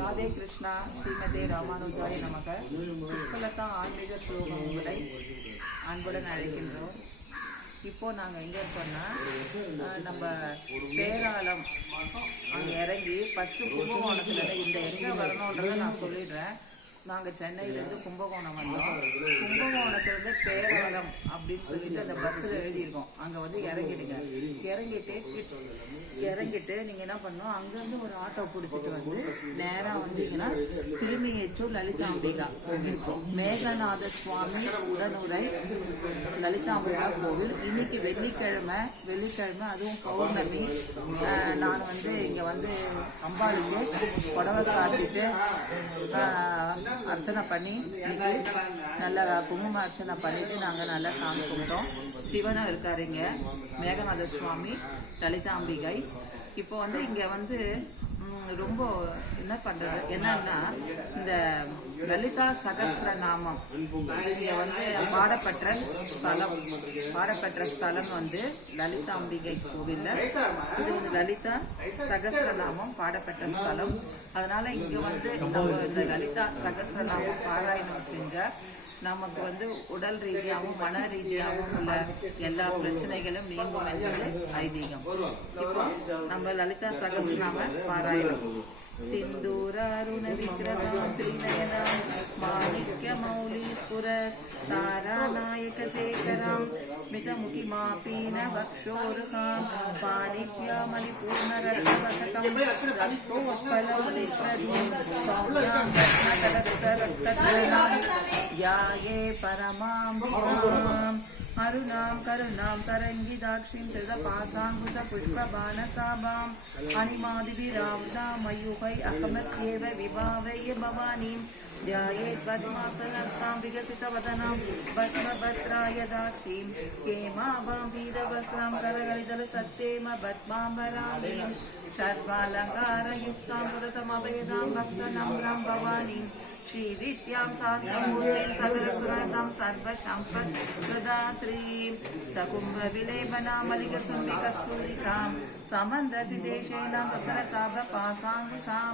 ராதே கிருஷ்ணா ஸ்ரீமதே ராமானுஜாய நமக. புஷ்பலதா ஆன்மீக ஸ்லோகம் உங்களை அன்புடன் அழைக்கின்றோம். இப்போ நாங்கள் எங்கே இருக்கோம்னா நம்ம பேராளம் அங்கே இறங்கி ஃபஸ்ட்டு கும்பகோணத்தில் இந்த எங்கே வரணுன்றதை நான் சொல்லிடுறேன். நாங்கள் சென்னையிலேருந்து கும்பகோணம் வந்தோம் கும்பகோணத்துலேருந்து பேராளம் அப்படின்னு சொல்லிட்டு அந்த பஸ்ஸில் எழுதியிருக்கோம் அங்கே வந்து இறங்கிடுங்க இறங்கிட்டு இறங்கிட்டு நீங்கள் என்ன பண்ணணும் அங்கேருந்து ஒரு ஆட்டோ பிடிச்சிட்டு வந்து நேராக வந்தீங்கன்னா திருமியச்சூர் லலிதாம்பிகா மேகநாத சுவாமி உடனுரை லலிதாம்பிகா கோவில் இன்னைக்கு வெள்ளிக்கிழமை வெள்ளிக்கிழமை அதுவும் பௌர்ணமி நான் வந்து இங்கே வந்து அம்பாளுக்கு புடவை ஆஹ், அர்ச்சனை பண்ணி நல்லா குங்கும அர்ச்சனை பண்ணிட்டு நாங்கள் நல்லா சாமி கும்பிட்டோம். சிவனும் இருக்காரு இங்க. மேகநாத சுவாமி லலிதாம்பிகை. இப்போ வந்து இங்க வந்து ரொம்ப என்ன பண்றது? என்னன்னா இந்த லலிதா சகஸ்ர நாமம் இங்க வந்து பாடப்பட்ட ஸ்தலம். பாடப்பட்ட ஸ்தலம் வந்து லலிதாம்பிகை கோவில்ல. இது வந்து லலிதா சகஸ்ரநாமம் பாடப்பட்ட ஸ்தலம். அதனால இங்க வந்து நம்ம இந்த லலிதா சகஸ்ரநாமம் பாராயணம் செஞ்ச நமக்கு வந்து உடல் ரீதியாகவும் மன ரீதியாகவும் உள்ள எல்லா பிரச்சனைகளும் நீங்கும் என்பது ஐதீகம். இப்போ நம்ம லலிதா சகஸ்ரநாம பாராயணம். சிந்தூராருண விக்கிரமாம் ஸ்ரீநயனாம் மாணிக்க மௌலி ஸ்புர தாராநாயக சேகராம் ஸ்மிதமுகி மாபீன பக்ஷோருகாம் பாணிக்யாமணி பூர்ணரத்னவசகம் ரத்தோத்பலம் நேத்ரதீம் சௌம்யாம் ரத்னகடத்ரரக்தத்ரயாம் யாயே பரமாம்பிகாம் அருணாம் கருணாம் தரங்கிதாட்சிம் திருதபாசாங்குத புஷ்பபானசாபாம் அணிமாதிபிராம் மயூகை அகமத்யேவ விபாவய பவானீம் ध्यायेत् पद्मासनस्थां विकसितवदनां भस्मभद्राय दात्रीं केमाभां वीरवस्त्रां करगलिदलसत्तेम पद्माम्बराणीं सर्वालङ्कारयुक्तां पुरतमवेदां भक्तनम्रां भवानीम् श्रीविद्यां साध्यामूर्तिं सकलगुणासां सर्वसम्पत् प्रदात्रीं सकुम्भविलेपनां मलिकसुम्बिकस्तूरिकां समन्दधिदेशेनां प्रसरसाभपासाङ्कुशां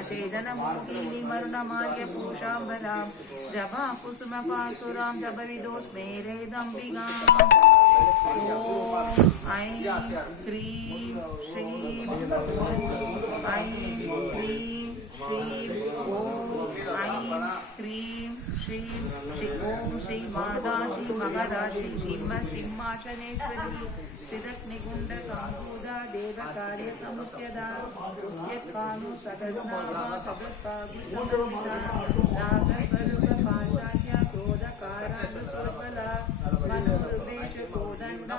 अषेदनमोहिनीं मरुणमाल्यपूषां बलां जपा कुसुमपासुरां जपविदो ऐं ह्रीं श्रीं ऐं ह्रीं श्रीं ॐ ऐं ह्रीं श्रीं श्री ॐ श्री माता श्री मगरा श्री भीम सिंहासनेश्वरी श्रीरत्निकुण्ड सम्भूता देवकार्य यत्कानु सदस्नावा सदत्तागु समुचिता नागस्वरूप पाञ्चाल्य क्रोधकारानुस्वपला मनोरुपेश कोदण्डा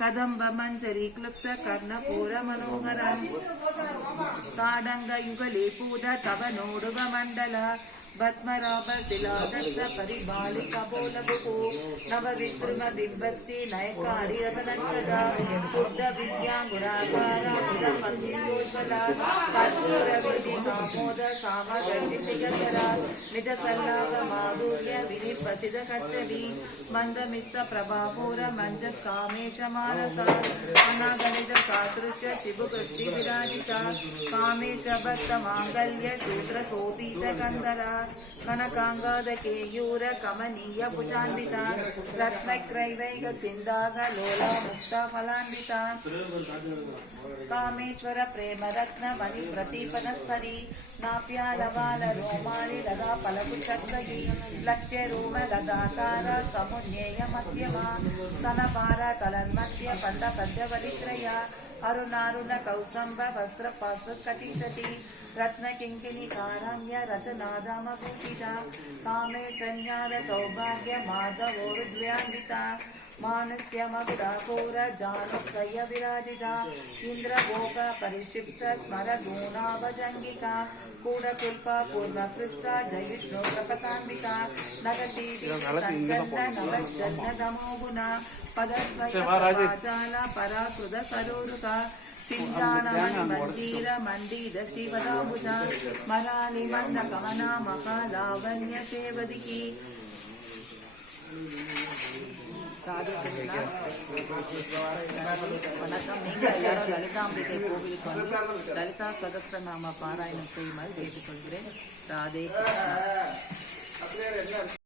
కదంబమంజరి క్లుప్త కర్ణపూర మనోహరం తాడంగ యుగలేపూద తవ నోడువ మండల. பத்மராப சிலாதஸ்த பரிபாலி கபோலபுகு நவ வித்ரும பிம்பஸ்ரீ நயக ஹரிரவனச்சதா புத்த வித்யாங்குராகாரா பத்மியோஜ்வலா கற்பூர விதி காமோத சாம கண்டிசிகரா மித சல்லாக மாதுரிய விதி பசித கச்சவி மந்தமிஸ்த பிரபாபூர மஞ்ச காமேஷ மானசா அநாகணித சாத்ருச்ச சிபு கிருஷ்டி விராஜிதா. காமேஷ பக்த மாங்கல்ய சூத்ர கோபீத கந்தரா. कनकाङ्गादकेयूरकमनीयपुटान्विता रत्नक्रैवैकसिन्दागलोलामुक्ताफलान्विता कामेश्वरप्रेमरत्नमणि प्रतीपनस्तरी नाप्यालवालरोमालि लता फलकुचक्रगी लक्ष्यरूमलदातार समुन्नेयमध्यमा स्तनपार तलन्मध्य पन्दपद्यवलित्रया अरुणारुण कौसम्ब वस्त्रपार्श्वकटिषति रत्नकिङ्किणि काराम्य रतनादाम कामभूषिता कामे सञ्जात सौभाग्य माधवोरुद्वयान्विता मानस्यमगुराघोर जानुक्तय विराजिता इन्द्रभोग परिक्षिप्त स्मरदूनाभजङ्गिका कूडकुल्प पूर्वकृष्टा जयिष्णु प्रपतान्विका नगतीति नमश्चन्दमोगुणा पदस्वयपाचाला पराकृत सरोरुका சிஞ்சானானி மஞ்சீர மண்டித ஸ்ரீபதாம்புஜா மராணி மந்த கவனா மகாலாவண்ய சேவதிகி வணக்கம் நீங்கள் எல்லாரும் லலிதாம்பிகை கோவிலுக்கு வந்து லலிதா சகசிரநாம பாராயணம் செய்யுமாறு கேட்டுக்கொள்கிறேன் ராதே